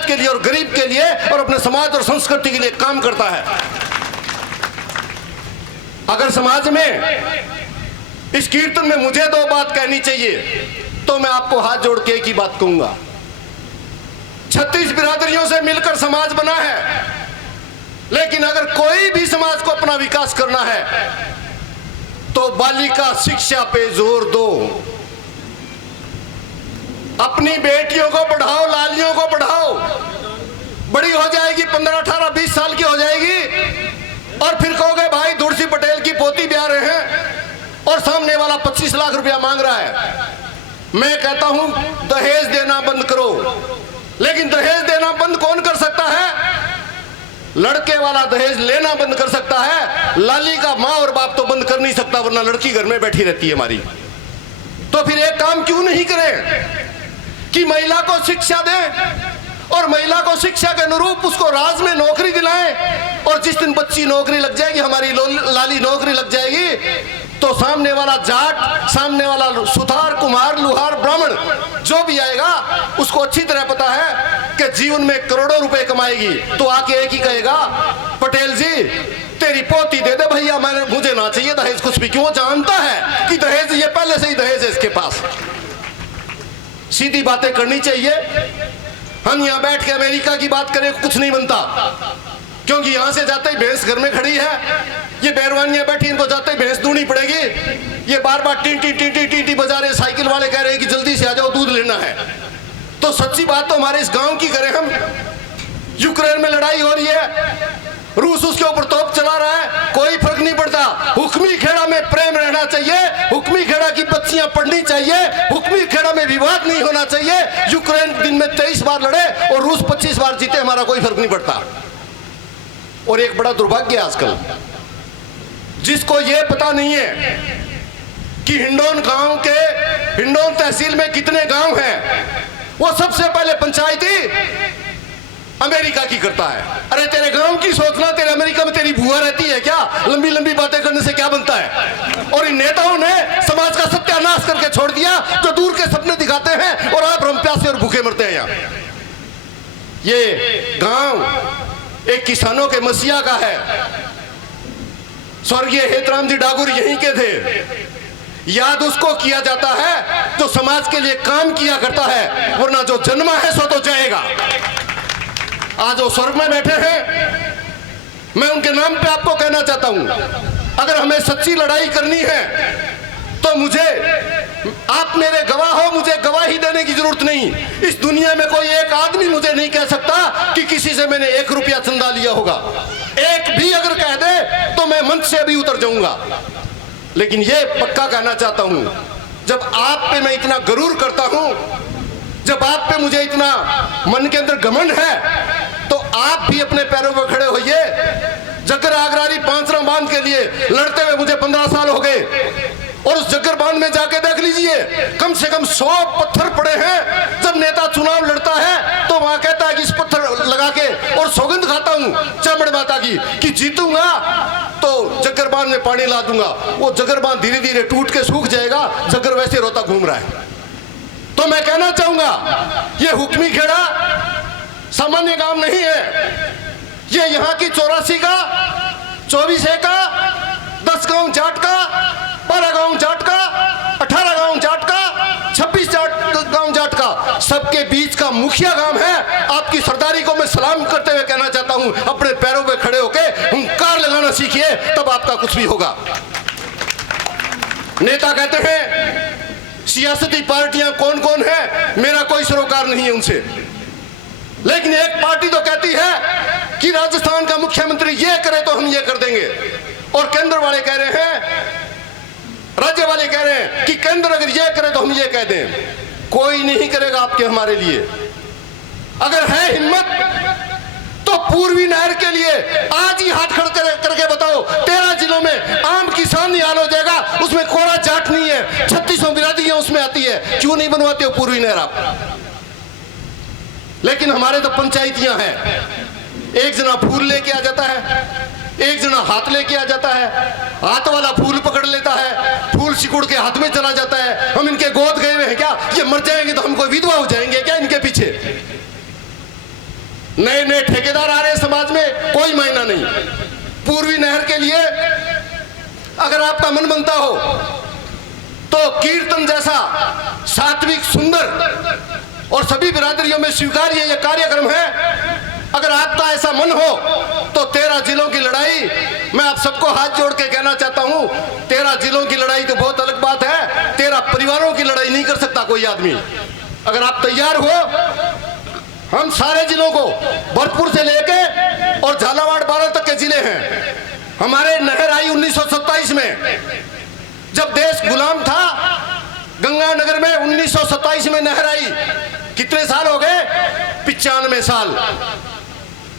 के लिए और गरीब के लिए और अपने समाज और संस्कृति के लिए काम करता है। अगर समाज में इस कीर्तन में मुझे दो बात कहनी चाहिए तो मैं आपको हाथ जोड़ के एक ही बात कहूंगा। 36 बिरादरियों से मिलकर समाज बना है, लेकिन अगर कोई भी समाज को अपना विकास करना है तो बालिका शिक्षा पे जोर दो। अपनी बेटियों को पढ़ाओ, लालियों को पढ़ाओ। बड़ी हो जाएगी, 15, 18, 20 साल की हो जाएगी और फिर कहोगे भाई दुर्सी पटेल की पोती ब्याह रहे हैं और सामने वाला 25 लाख रुपया मांग रहा है। मैं कहता हूं दहेज देना बंद करो। लेकिन दहेज देना बंद कौन कर सकता है? लड़के वाला दहेज लेना बंद कर सकता है। लाली का माँ और बाप तो बंद कर नहीं सकता, वरना लड़की घर में बैठी रहती है हमारी। तो फिर एक काम क्यों नहीं करें कि महिला को शिक्षा दें और महिला को शिक्षा के अनुरूप उसको राज में नौकरी दिलाएं। और जिस दिन बच्ची नौकरी लग जाएगी, हमारी लाली नौकरी लग जाएगी, तो सामने वाला जाट, सामने वाला सुथार, कुम्हार, लुहार, ब्राह्मण जो भी आएगा उसको अच्छी तरह पता है कि जीवन में करोड़ों रुपए कमाएगी। तो आके एक ही कहेगा, पटेल जी तेरी पोती दे दे भैया, मुझे ना चाहिए दहेज कुछ भी। क्यों? जानता है कि दहेज, ये पहले से ही दहेज है इसके पास। सीधी बातें करनी चाहिए। हम यहां बैठ के अमेरिका की बात करें कुछ नहीं बनता, क्योंकि यहां से जाते ही भैंस घर में खड़ी है, ये बैरवानियां बैठी, इनको जाते ही भैंस दूनी पड़ेगी। ये बार बार टी टी टी टी टी टी बजा रहे, साइकिल वाले कह रहे हैं कि जल्दी से आ जाओ दूध लेना है। तो सच्ची बात तो हमारे इस गांव की करें हम। यूक्रेन में लड़ाई हो रही है, रूस उसके ऊपर तोप चला रहा है, कोई फर्क नहीं पड़ता। हुक्मी खेड़ा में प्रेम रहना चाहिए, हुक्मी खेड़ा की बच्चियां पढ़नी चाहिए, हुक्मी खेड़ा में विवाद नहीं होना चाहिए। यूक्रेन दिन में 23 बार लड़े और रूस 25 बार जीते, हमारा कोई फर्क नहीं पड़ता। और एक बड़ा दुर्भाग्य आजकल, जिसको ये पता नहीं है कि हिंडौन गांव के, हिंडौन तहसील में कितने गांव हैं, वो सबसे पहले पंचायती अमेरिका की करता है। अरे तेरे गांव की सोचना, तेरे अमेरिका में तेरी बुआ रहती है क्या? लंबी लंबी बातें करने से क्या बनता है? और इन नेताओं ने समाज का सत्यानाश करके छोड़ दिया, जो दूर के सपने दिखाते हैं और आप हम प्यासे और भूखे मरते हैं। यहाँ ये गांव एक किसानों के मसीहा का है। स्वर्गीय हेतराम जी डागुर यहीं के थे। याद उसको किया जाता है जो समाज के लिए काम किया करता है, वरना जो जन्मा है सो तो जाएगा। आज वो स्वर्ग में बैठे हैं, मैं उनके नाम पे आपको कहना चाहता हूं, अगर हमें सच्ची लड़ाई करनी है तो मुझे, आप मेरे गवाह हो, मुझे गवाही देने की जरूरत नहीं। इस दुनिया में कोई एक आदमी मुझे नहीं कह सकता कि किसी से मैंने 1 रुपया चंदा लिया होगा। एक भी अगर कह दे तो मैं मंच से भी उतर जाऊंगा। लेकिन ये पक्का कहना चाहता हूं, जब आप पे मैं इतना गरूर करता हूं, जब आप पे मुझे इतना मन के अंदर घमंड है, तो आप भी अपने पैरों पर खड़े होइए। जग्गर आगरारी पांचरा बांध के लिए लड़ते हुए मुझे 15 साल हो गए, और उस जग्गर बांध में जाके देख लीजिए, कम से कम 100 पत्थर पड़े हैं। जब नेता चुनाव लड़ता है तो वहां कहता है कि इस पत्थर लगा के, और सौगंध खाता हूं चामड़ माता की कि जीतूंगा तो जग्गर बांध में पानी ला दूंगा। वो जग्गर बांध धीरे धीरे टूट के सूख जाएगा, जग्गर वैसे रोता घूम रहा है। तो मैं कहना चाहूंगा, ये हुक्मी खेड़ा सामान्य गांव नहीं है। ये यहाँ की 84 का, 24 का, 10 गांव जाट का, 12 गांव जाट का, 18 गांव जाट का, 26 गांव जाट का, सबके बीच का मुखिया गांव है। आपकी सरदारी को मैं सलाम करते हुए कहना चाहता हूं, अपने पैरों पे खड़े होके हुंकार लगाना सीखिए, तब आपका कुछ भी होगा। नेता कहते हैं सियासती पार्टियां कौन कौन है, मेरा कोई सरोकार नहीं है उनसे। लेकिन एक पार्टी तो कहती है कि राजस्थान का मुख्यमंत्री ये करे तो हम ये कर देंगे, और केंद्र वाले कह रहे हैं, राज्य वाले कह रहे हैं कि केंद्र अगर ये करे तो हम ये कह दें। कोई नहीं करेगा आपके हमारे लिए। अगर है हिम्मत तो पूर्वी नहर के लिए आज ही हाथ खड़े करके बताओ, 13 जिलों में आम किसान निहाल हो जाएगा। उसमें कोरा जाट नहीं है, 3600 बिरादरियां उसमें आती है। क्यों नहीं बनवाते हो पूर्वी नहर आप? लेकिन हमारे तो पंचायतियां हैं, एक जना फूल लेके आ जाता है, एक जना हाथ लेके आ जाता है, हाथ वाला फूल पकड़ लेता है, फूल सिकुड़ के हाथ में चला जाता है। हम इनके गोद गए हुए हैं क्या? ये मर जाएंगे तो हम कोई विधवा हो जाएंगे क्या इनके पीछे? नए नए ठेकेदार आ रहे हैं समाज में, कोई मायना नहीं। पूर्वी नहर के लिए अगर आपका मन बनता हो तो कीर्तन जैसा सात्विक सुंदर और सभी बिरादरियों में स्वीकार्य यह कार्यक्रम है। अगर आपका ऐसा मन हो तो 13 जिलों की लड़ाई, मैं आप सबको हाथ जोड़ के कहना चाहता हूं, 13 जिलों की लड़ाई तो बहुत अलग बात है, 13 परिवारों की लड़ाई नहीं कर सकता कोई आदमी। अगर आप तैयार हो, हम सारे जिलों को भरतपुर से लेके और झालावाड़ 12 तक के जिले हैं। हमारे नहर आई 1927 में, जब देश गुलाम था। गंगानगर में 1927 में नहर आई। कितने साल हो गए? 95 साल।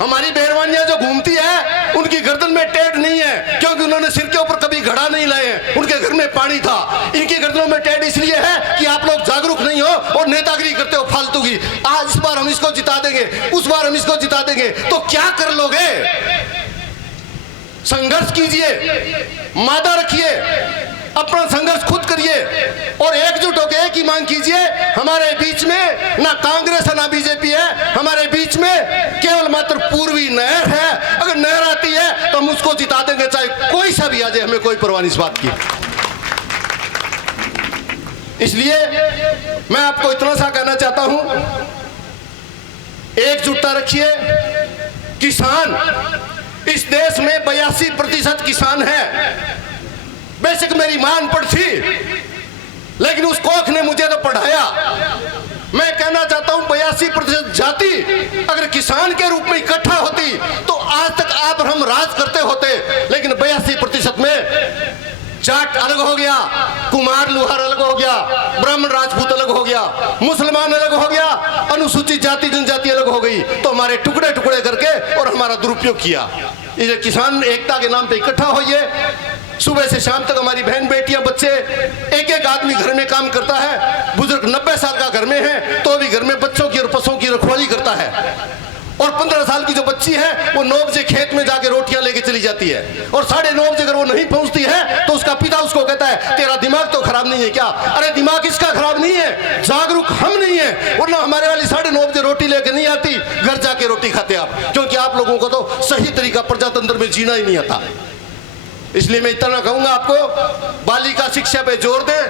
हमारी बेरवानियां जो घूमती है उनकी गर्दन में टेढ़ नहीं है, क्योंकि उन्होंने सिर के ऊपर कभी घड़ा नहीं लाए हैं, उनके घर में पानी था। इनकी गर्दनों में टेढ़ इसलिए है कि आप लोग जागरूक नहीं हो और नेतागिरी करते हो फालतू की। आज इस बार हम इसको जिता देंगे, उस बार हम इसको जिता देंगे, तो क्या कर लोगे? संघर्ष कीजिए, मादा रखिए, अपना संघर्ष खुद करिए और एकजुट होकर एक ही मांग कीजिए। हमारे बीच में ना कांग्रेस है ना बीजेपी है, हमारे बीच में केवल मात्र पूर्वी नहर है। अगर नहर आती है तो हम उसको जिता देंगे, चाहे कोई सा भी आ जाए, हमें कोई परवाह नहीं इस बात की। इसलिए मैं आपको इतना सा कहना चाहता हूं, एकजुटता रखिए। किसान, इस देश में 82% किसान है। बेशक मेरी मां अनपढ़ थी, लेकिन उस कोख ने मुझे तो पढ़ाया। मैं कहना चाहता हूं 82% जाति अगर किसान के रूप में इकट्ठा होती तो आज तक आप और हम राज करते होते। लेकिन 82% में जाट अलग हो गया, कुमार लुहार अलग हो गया, ब्राह्मण राजपूत अलग हो गया, मुसलमान अलग हो गया, अनुसूचित जाति जनजाति अलग हो गई, तो हमारे टुकड़े टुकड़े करके और हमारा दुरुपयोग किया। ये किसान एकता के नाम पे इकट्ठा होइए। सुबह से शाम तक हमारी बहन बेटियां बच्चे, एक एक आदमी घर में काम करता है। बुजुर्ग 90 साल का घर में है तो भी घर में बच्चों की और पशुओं की रखवाली करता है। और 15 साल की जो बच्ची है वो 9 बजे खेत में जाके रोटियां लेके चली जाती है, और 9:30 बजे अगर वो नहीं पहुंचती है तो उसका पिता उसको कहता है तेरा दिमाग तो खराब नहीं है क्या? अरे दिमाग इसका खराब नहीं है, जागरूक हम नहीं है, वरना हमारे वाली 9:30 बजे रोटी लेके नहीं आती, घर जाके रोटी खाते आप, क्योंकि आप लोगों को तो सही तरीका प्रजातंत्र में जीना ही नहीं आता। इसलिए मैं इतना कहूंगा आपको, बालिका शिक्षा पे जोर दें,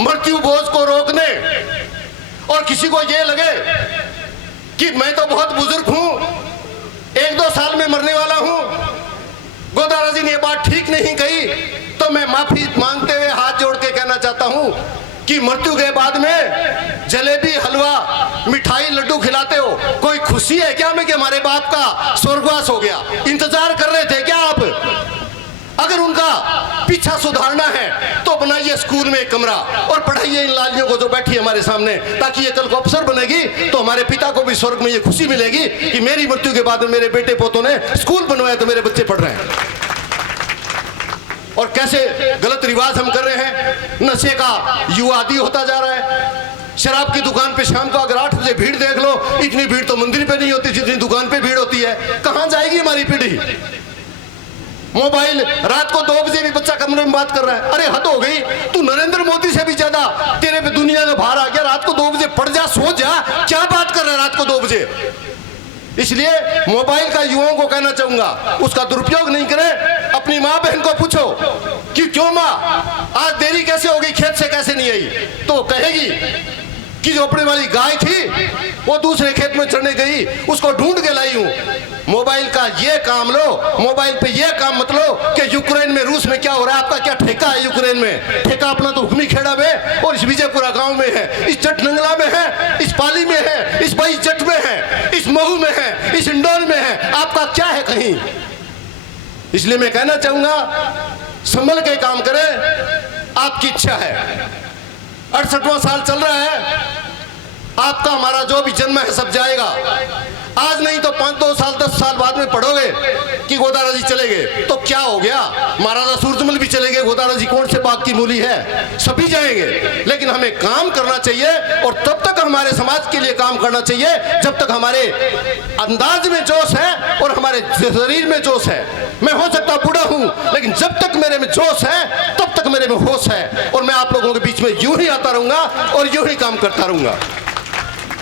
मृत्यु बोझ को रोकने। और किसी को ये लगे कि मैं तो बहुत बुजुर्ग हूं, 1-2 साल में मरने वाला हूं, गोदारा जी ने ये बात ठीक नहीं कही, तो मैं माफी मांगते हुए हाथ जोड़ के कहना चाहता हूं कि मृत्यु के बाद में जलेबी, हलवा, मिठाई, लड्डू खिलाते हो, कोई खुशी है क्या हमें कि हमारे बाप का स्वर्गवास हो गया? इंतजार कर रहे थे क्या आप? अगर उनका पीछा सुधारना है तो बनाइए स्कूल में एक कमरा और पढ़ाइए इन लालियों को जो बैठी हमारे सामने, ताकि ये कल को अफसर बनेगी तो हमारे पिता को भी स्वर्ग में ये खुशी मिलेगी कि मेरी मृत्यु के बाद मेरे बेटे पोतों ने स्कूल बनवाया तो मेरे बच्चे पढ़ रहे हैं। और कैसे गलत रिवाज हम कर रहे हैं, नशे का युवा आदी होता जा रहा है। शराब की दुकान पे शाम को अगर 8 बजे भीड़ देख लो, इतनी भीड़ तो मंदिर पे नहीं होती जितनी दुकान पे भीड़ होती है। कहां जाएगी हमारी पीढ़ी? मोबाइल, रात को 2 बजे भी बच्चा कमरे में बात कर रहा है। अरे हद हो गई, तू नरेंद्र मोदी से भी ज्यादा तेरे पे दुनिया में भार आ गया। रात को 2 बजे पड़ जा, सो जा, क्या बात कर रहा है रात को 2 बजे? इसलिए मोबाइल का युवाओं को कहना चाहूंगा, उसका दुरुपयोग नहीं करें। अपनी माँ बहन को पूछो कि क्यों माँ आज देरी कैसे हो गई, खेत से कैसे नहीं आई, तो कहेगी कि जो अपने वाली गाय थी वो दूसरे खेत में चढ़ने गई, उसको ढूंढ के लाई हूं। मोबाइल का ये काम लो, मोबाइल पे ये काम मत लो कि यूक्रेन में, रूस में क्या हो रहा है, आपका क्या ठेका है यूक्रेन में? ठेका अपना तो हुक्मी खेड़ा में और इस विजयपुरा गांव में है, इस जटनंगला में है, इस पाली में है, इस भाई जट में है, इस महू में है, इस इंदौर में है, आपका क्या है कहीं? इसलिए मैं कहना चाहूंगा, संभल के काम करें, आपकी इच्छा है। 68वां साल चल रहा है, आपका हमारा जो भी जन्म है सब जाएगा। आज नहीं तो 5-2 साल 10 साल बाद में पढ़ोगे कि गोदारा जी चले गए, तो क्या हो गया? महाराजा सूरजमल भी चले गए, गोदारा जी कौन से बाग की मूली है? सभी जाएंगे। लेकिन हमें काम करना चाहिए, और तब तक हमारे समाज के लिए काम करना चाहिए जब तक हमारे अंदाज में जोश है और हमारे शरीर में जोश है। मैं हो सकता बूढ़ा हूं, लेकिन जब तक मेरे में जोश है तब तक मेरे में होश है, और मैं आप लोगों के बीच में यूं ही आता रहूंगा और यूं ही काम करता रहूंगा।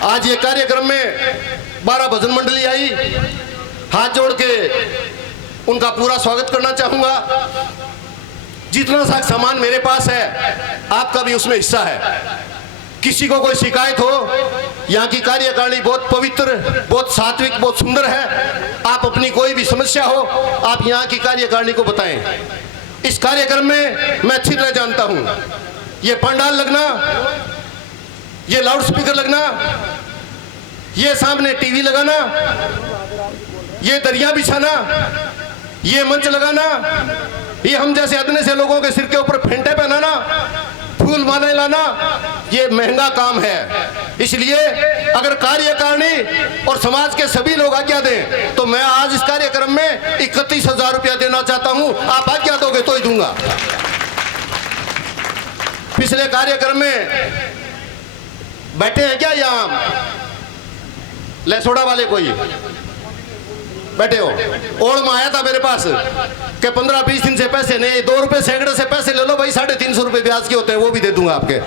आज ये कार्यक्रम में 12 भजन मंडली आई, हाथ जोड़ के उनका पूरा स्वागत करना चाहूंगा। जितना सा सामान मेरे पास है आपका भी उसमें हिस्सा है। किसी को कोई शिकायत हो, यहाँ की कार्यकारिणी बहुत पवित्र, बहुत सात्विक, बहुत सुंदर है। आप अपनी कोई भी समस्या हो आप यहाँ की कार्यकारिणी को बताएं। इस कार्यक्रम में मैं अच्छी तरह जानता हूँ, ये पंडाल लगना, ये लाउड स्पीकर लगना, ये सामने टीवी लगाना, ये दरिया बिछाना, ये मंच लगाना, ये हम जैसे अदने से लोगों के सिर के ऊपर फेंटे पहनाना, फूल माले लाना, ये महंगा काम है। इसलिए अगर कार्यकारिणी और समाज के सभी लोग आज्ञा दें तो मैं आज इस कार्यक्रम में 31,000 रुपया देना चाहता हूं। आप आज्ञा दोगे तो ही दूंगा। पिछले कार्यक्रम में बैठे हैं क्या यहाँ लहसोड़ा वाले, कोई बैठे हो? ओढ़ में आया था मेरे पास कि 15-20 दिन से पैसे नहीं, 2 रुपए सैकड़े से पैसे ले लो भाई, 350 रुपए ब्याज के होते हैं, वो भी दे दूंगा आपके।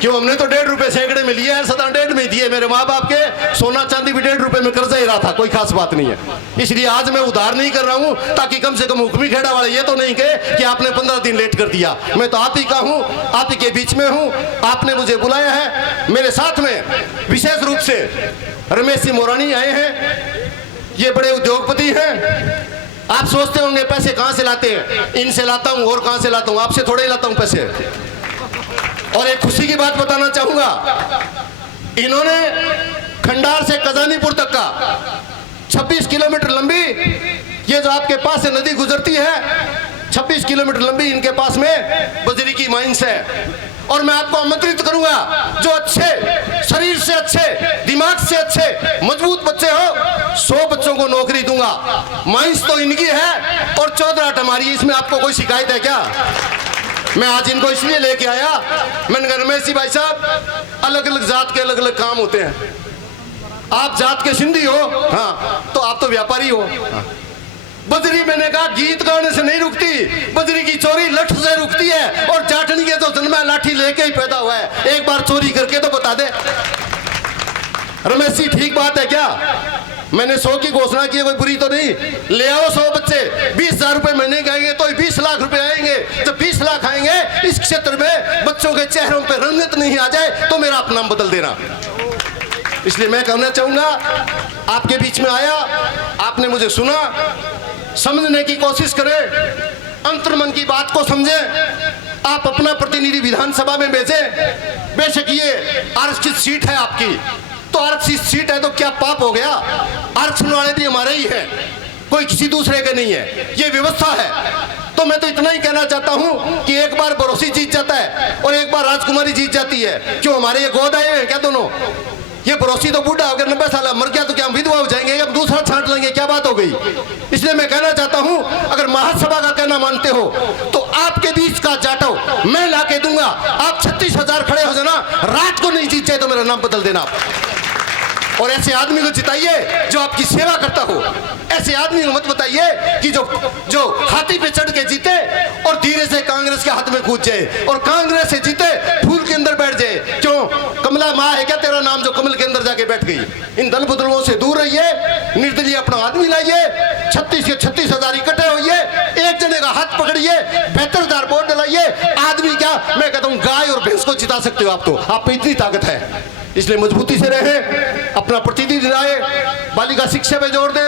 क्यों, हमने तो 1.5 रुपए सैकड़े में लिए हैं, 1.5 में दिए। मेरे माँ बाप के सोना चांदी भी 1.5 रुपए में कर्जा ही रहा था, कोई खास बात नहीं है। इसलिए आज मैं उधार नहीं कर रहा हूँ, ताकि कम से कम हुक्मी खेड़ा वाले ये तो नहीं कहे कि आपने 15 दिन लेट कर दिया। मैं तो आप ही का हूँ, आप ही के बीच में हूँ, आपने मुझे बुलाया है। मेरे साथ में विशेष रूप से रमेश सिंह मोरानी आए हैं, ये बड़े उद्योगपति हैं। आप सोचते होंगे पैसे कहां से लाते हैं, इनसे लाता हूं। और कहां से लाता हूं? आपसे थोड़े ही लाता हूं पैसे। और एक खुशी की बात बताना चाहूंगा, इन्होंने खंडार से कजानीपुर तक का 26 किलोमीटर लंबी, ये जो आपके पास से नदी गुजरती है, 26 किलोमीटर लंबी इनके पास में बजरी की माइंस है। और मैं आपको आमंत्रित करूंगा, जो अच्छे शरीर से अच्छे, दिमाग से अच्छे, मजबूत बच्चे हो, 100 बच्चों को नौकरी दूंगा। माइंस तो इनकी है और 14 हमारी। इसमें आपको कोई शिकायत है क्या? मैं आज इनको इसलिए लेके आया, मैंने कहा रमेश जी भाई साहब, अलग अलग जात के अलग अलग काम होते हैं। आप जात के सिंधी हो, हाँ, तो आप तो व्यापारी हो। बजरी, मैंने कहा गीत गाने से नहीं रुकती, बजरी की चोरी लठ से रुकती है। और जाटनी के तो जन्म लाठी लेके ही पैदा हुआ है, एक बार चोरी करके तो बता दे। रमेश जी ठीक बात है क्या? मैंने 100 की घोषणा की, कोई बुरी तो नहीं। ले आओ 100 बच्चे, 20,000 रुपए महीने के आएंगे तो 20 लाख रुपए आएंगे। जब 20 लाख आएंगे, इस क्षेत्र में बच्चों के चेहरों पे रंगत नहीं आ जाए तो मेरा अपना नाम बदल देना। इसलिए मैं कहना चाहूंगा, आपके बीच में आया, आपने मुझे सुना, समझने की कोशिश करें, अंतर्मन की बात को समझें। आप अपना प्रतिनिधि विधानसभा में भेजें। बेशक ये आरक्षित सीट है आपकी, तो आरक्षित सीट है तो क्या पाप हो गया? आरक्षण वाले भी हमारे ही हैं, कोई किसी दूसरे के नहीं है, ये व्यवस्था है। तो मैं तो इतना ही कहना चाहता हूं कि एक बार बरोसी जीत जाता है और एक बार राजकुमारी जीत जाती है। क्यों, हमारे ये गोद आए हैं क्या दोनों? ये पड़ोसी तो बूढ़ा हो गया, 90 साल मर गया, तो क्या हम विधवा हो जाएंगे? अब दूसरा छांट लेंगे, क्या बात हो गई? इसलिए मैं कहना चाहता हूं, अगर महासभा का कहना मानते हो तो आपके बीच का जाटव मैं लाके दूंगा। आप 36,000 खड़े हो जाना, रात को नहीं जीत जाए तो मेरा नाम बदल देना। और ऐसे आदमी को जिताइए जो आपकी सेवा करता हो। ऐसे आदमी को मत बताइए कि जो हाथी पे चढ़ के जीते और धीरे से कांग्रेस के हाथ में कूद जाए और कांग्रेस से जीते फूल के अंदर बैठ जाए। क्यों, कमला माँ है क्या तेरा नाम जो कमल के अंदर जाके बैठ गई? इन दल बदलुओं से दूर रहिए, निर्दलीय अपना आदमी लाइए, 36 के 36,000 इकट्ठे होइए, एक जने का हाथ पकड़िए, 72,000 वोट डलाइए। आदमी क्या, मैं कहता हूँ गाय और भैंस को जिता सकते हो आप, तो आप में इतनी ताकत है। इसलिए मजबूती से रहे, अपना प्रतिनिधि लाए, बालिका शिक्षा पे जोर दे,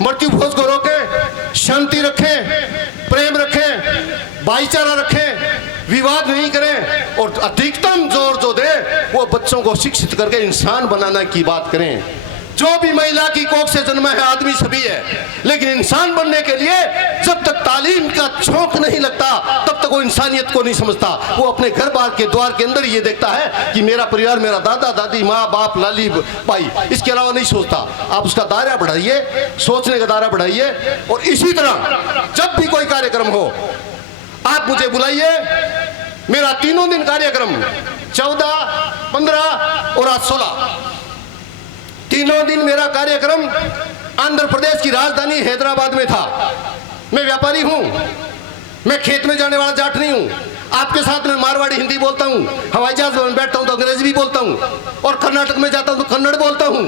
मृत्यु भोज को रोके, शांति रखें, प्रेम रखें, भाईचारा रखें, विवाद नहीं करें और अधिकतम जोर जो दे वो बच्चों को शिक्षित करके इंसान बनाने की बात करें। जो भी महिला की कोख से जन्मा है आदमी सभी है, लेकिन इंसान बनने के लिए जब तक तालीम का झोंक नहीं लगता तब तक वो इंसानियत को नहीं समझता। वो अपने घर बार के द्वार के अंदर ये देखता है कि मेरा परिवार, मेरा दादा दादी, माँ बाप, लाली भाई, इसके अलावा नहीं सोचता। आप उसका दायरा बढ़ाइए, सोचने का दायरा बढ़ाइए। और इसी तरह जब भी कोई कार्यक्रम हो आप मुझे बुलाइए। मेरा 3 दिन कार्यक्रम 14, 15 और आज 16, 3 दिन मेरा कार्यक्रम आंध्र प्रदेश की राजधानी हैदराबाद में था। मैं व्यापारी हूं, मैं खेत में जाने वाला जाट नहीं हूं। आपके साथ में मारवाड़ी हिंदी बोलता हूँ, हवाई जहाज में बैठता हूँ तो अंग्रेजी भी बोलता हूँ, और कर्नाटक में जाता हूँ तो कन्नड़ बोलता हूँ,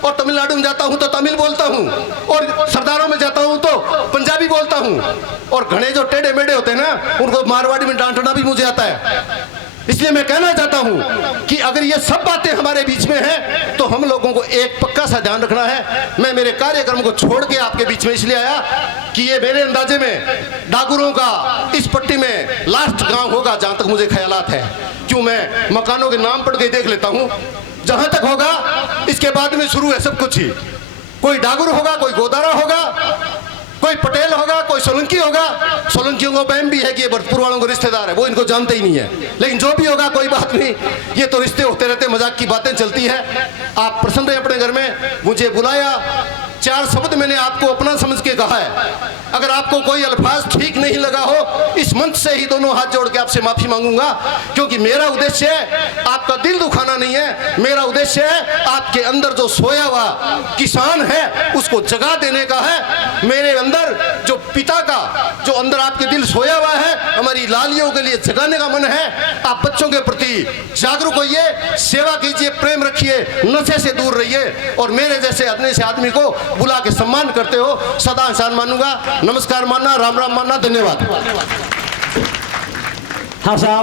और तमिलनाडु में जाता हूँ तो तमिल बोलता हूँ, और सरदारों में जाता हूँ तो पंजाबी बोलता हूँ, और घने जो टेढ़े मेढ़े होते हैं ना उनको मारवाड़ी में डांटना भी मुझे आता है। इसलिए मैं कहना चाहता हूं कि अगर ये सब बातें हमारे बीच में हैं तो हम लोगों को एक पक्का सा ध्यान रखना है। मैं मेरे कार्यक्रम को छोड़ के आपके बीच में इसलिए आया कि ये मेरे अंदाजे में डाकुरों का इस पट्टी में लास्ट गांव होगा, जहां तक मुझे ख्यालात है। क्यों, मैं मकानों के नाम पढ़ के देख लेता हूं, जहां तक होगा इसके बाद में शुरू है सब कुछ ही। कोई डाकुर होगा, कोई गोदारा होगा, कोई पटेल होगा, कोई सोलंकी होगा। सोलंकियों को बहम भी है कि ये भरतपुर वालों को रिश्तेदार है, वो इनको जानते ही नहीं है। लेकिन जो भी होगा कोई बात नहीं, ये तो रिश्ते होते रहते, मजाक की बातें चलती है। आप प्रसन्न रहे अपने घर में, मुझे बुलाया, 4 शब्द मैंने आपको अपना समझ के कहा है। अगर आपको कोई अल्फाज ठीक नहीं लगा हो, इस मंच से ही दोनों हाथ जोड़ के आपसे माफी मांगूंगा, क्योंकि मेरा उद्देश्य आपका दिल दुखाना नहीं है। मेरा उद्देश्य है आपके अंदर जो सोया हुआ किसान है उसको जगा देने का है। मेरे अंदर जो पिता का जो अंदर आपके दिल सोया हुआ है, हमारी लालियों के लिए जगाने का मन है। आप बच्चों के प्रति जागरूक होइए, सेवा कीजिए, प्रेम रखिए, नशे से दूर रहिए, और मेरे जैसे अपने से आदमी को बुला के सम्मान करते हो, सदा इंसान मानूंगा। नमस्कार मानना, राम राम मानना, धन्यवाद। हाँ साहब।